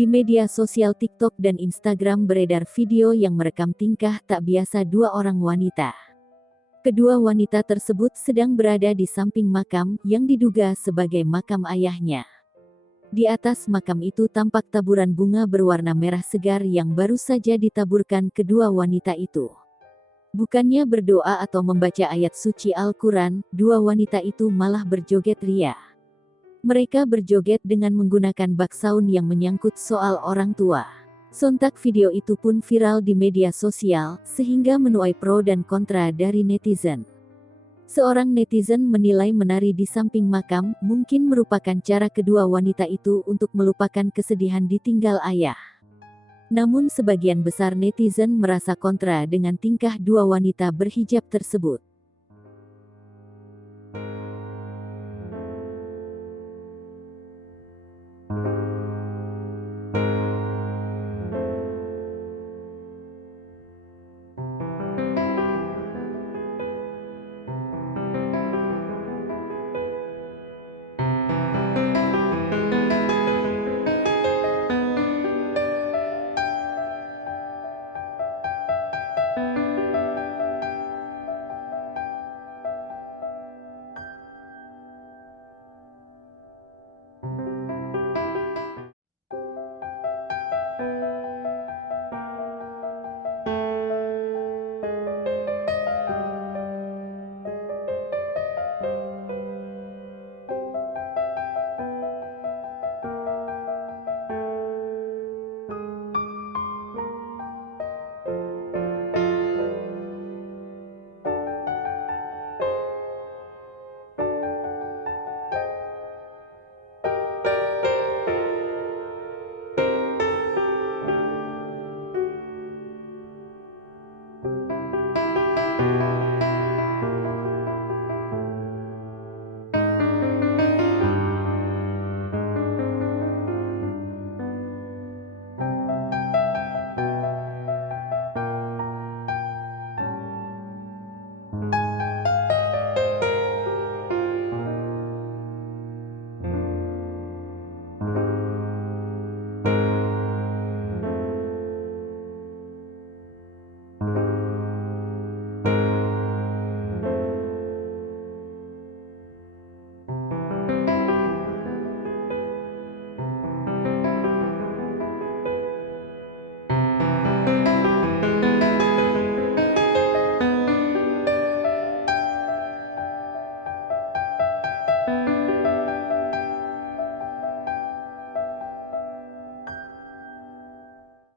Di media sosial TikTok dan Instagram beredar video yang merekam tingkah tak biasa dua orang wanita. Kedua wanita tersebut sedang berada di samping makam yang diduga sebagai makam ayahnya. Di atas makam itu tampak taburan bunga berwarna merah segar yang baru saja ditaburkan kedua wanita itu. Bukannya berdoa atau membaca ayat suci Al-Quran, dua wanita itu malah berjoget ria. Mereka berjoget dengan menggunakan baksaun yang menyangkut soal orang tua. Sontak video itu pun viral di media sosial, sehingga menuai pro dan kontra dari netizen. Seorang netizen menilai menari di samping makam mungkin merupakan cara kedua wanita itu untuk melupakan kesedihan ditinggal ayah. Namun sebagian besar netizen merasa kontra dengan tingkah dua wanita berhijab tersebut.